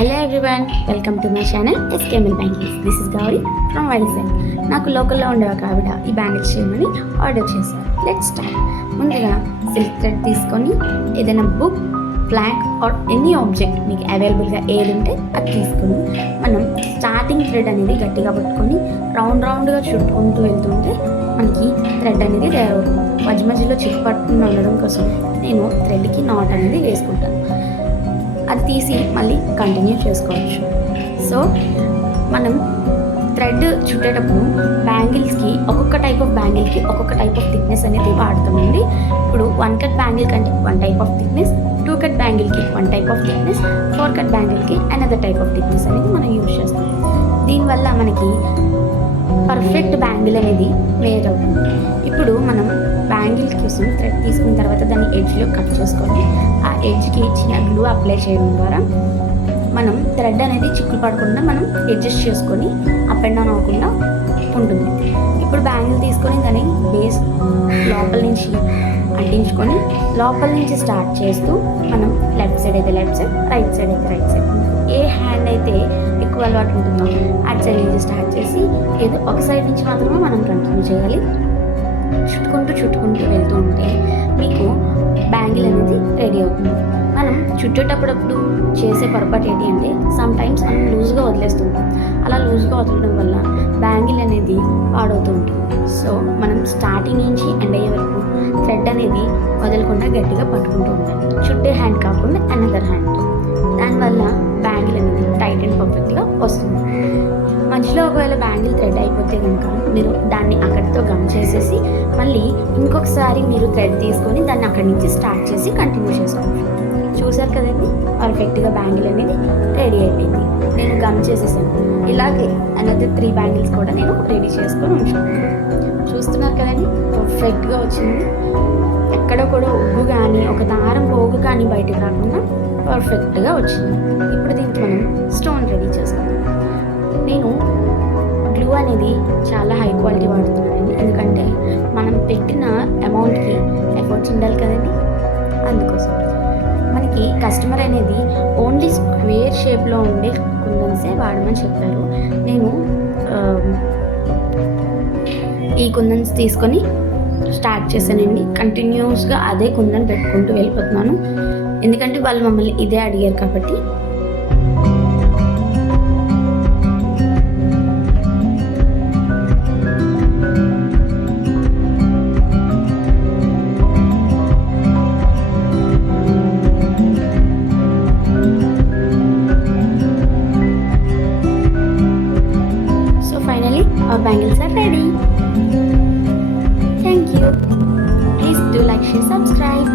Hello everyone, welcome to my channel SKML bangles. This is Gauri from Vizag. నాకు లోకల్లో ఉండే ఒక ఆవిడ ఈ బ్యాంగిల్స్ చేయమని ఆర్డర్ చేశారు. Let's start. ముందుగా సిల్క్ థ్రెడ్ తీసుకొని ఏదైనా book, flag or any object మీకు అవైలబుల్గా ఏది ఉంటే అది తీసుకొని మనం స్టార్టింగ్ థ్రెడ్ అనేది గట్టిగా పట్టుకొని రౌండ్గా చుట్టుకుంటూ వెళ్తుంటే మనకి థ్రెడ్ అనేది తయారవుతుంది. మధ్యలో చిక్కు పట్టుకుని ఉండడం కోసం నేను థ్రెడ్కి నాట్ అనేది వేసుకుంటాను. అది తీసి మళ్ళీ కంటిన్యూ చేసుకోవచ్చు. సో మనం థ్రెడ్ చుట్టేటప్పుడు బ్యాంగిల్స్కి ఒక్కొక్క టైప్ ఆఫ్ బ్యాంగిల్కి ఒక్కొక్క టైప్ ఆఫ్ థిక్నెస్ అనేది వాడతామండి. ఇప్పుడు 1 కట్ బ్యాంగిల్ కంటే 1 టైప్ ఆఫ్ థిక్నెస్, 2 కట్ బ్యాంగిల్కి 1 టైప్ ఆఫ్ థిక్నెస్, 4 కట్ బ్యాంగిల్కి అనదర్ టైప్ ఆఫ్ థిక్నెస్ అనేది మనం యూజ్ చేస్తాం. దీనివల్ల మనకి పర్ఫెక్ట్ బ్యాంగిల్ అనేది మేడ్ అవుతుంది. ఇప్పుడు మనం బ్యాంగిల్ కోసం థ్రెడ్ తీసుకున్న తర్వాత దాన్ని ఎడ్జ్లో కట్ చేసుకొని ఆ ఎడ్జ్కి చిన్న గ్లూ అప్లై చేయడం ద్వారా మనం థ్రెడ్ అనేది చిక్కులు పడకుండా మనం అడ్జస్ట్ చేసుకొని అప్ అండ్ డౌన్ అవ్వకుండా ఉంటుంది. ఇప్పుడు బ్యాంగిల్ తీసుకొని దాన్ని బేస్ లోపల నుంచి అంటించుకొని లోపల నుంచి స్టార్ట్ చేస్తూ మనం లెఫ్ట్ సైడ్ అయితే లెఫ్ట్ సైడ్, రైట్ సైడ్ అయితే రైట్ సైడ్, ఏ హ్యాండ్ అయితే ఎక్కువ అలవాటు ఉంటుందో అటు సైడ్ నుంచి స్టార్ట్ చేసి ఏదో ఒక సైడ్ నుంచి మాత్రమే మనం కంటిన్యూ చేయాలి. చుట్టుకుంటూ వెళ్తూ ఉంటే మీకు బ్యాంగిల్ అనేది రెడీ అవుతుంది. మనం చుట్టేటప్పుడు చేసే పొరపాటు ఏంటి అంటే సమ్ టైమ్స్ మనం లూజ్గా వదిలేస్తుంటాం. అలా లూజ్గా వదలడం వల్ల బ్యాంగిల్ అనేది పాడవుతూ ఉంటుంది. సో మనం స్టార్టింగ్ నుంచి ఎండ్ అయ్యే వరకు థ్రెడ్ అనేది వదలకుండా గట్టిగా పట్టుకుంటూ ఉంటాం. చుట్టే హ్యాండ్ కాకుండా అనదర్ హ్యాండ్. దానివల్ల బ్యాంగిల్ అనేది టైట్ అండ్ పర్ఫెక్ట్గా వస్తుంది. మధ్యలో ఒకవేళ బ్యాంగిల్ థ్రెడ్ అయిపోతే కనుక మీరు దాన్ని అక్కడితో గమ్ చేసేసి మళ్ళీ ఇంకొకసారి మీరు థ్రెడ్ తీసుకొని దాన్ని అక్కడి నుంచి స్టార్ట్ చేసి కంటిన్యూ చేసుకోవచ్చు. చూసారు కదండి, పర్ఫెక్ట్గా బ్యాంగిల్ అనేది రెడీ అయిపోయింది. నేను గమ్ చేసేసాను. ఇలాగే అనదర్ 3 బ్యాంగిల్స్ కూడా నేను రెడీ చేసుకొని ఉంచాను. చూస్తున్నారు కదండి, పర్ఫెక్ట్గా వచ్చింది. ఎక్కడ కూడా ఉగ్గు కానీ ఒక దారం పోగు కానీ బయటకు రాకుండా పర్ఫెక్ట్గా వచ్చింది. ఇప్పుడు దీనికి మనం స్టోన్ రెడీ చేసుకుందాం. నేను గ్లూ అనేది చాలా హై క్వాలిటీ వాడుతున్నానండి. ఎందుకంటే మనం పెట్టిన అమౌంట్కి ఎఫర్ట్స్ ఉండాలి కదండి. అందుకోసం మనకి కస్టమర్ అనేది ఓన్లీ స్క్వేర్ షేప్లో ఉండే కుందన్సే వాడమని చెప్పారు. నేను ఈ కుందన్స్ తీసుకొని స్టార్ట్ చేశానండి. కంటిన్యూస్గా అదే కుందన్ పెట్టుకుంటూ వెళ్ళిపోతున్నాను. ఎందుకంటే వాళ్ళు మమ్మల్ని ఇదే అడిగారు కాబట్టి. Finally, our bangles are ready. Thank you. Please do like, share, subscribe.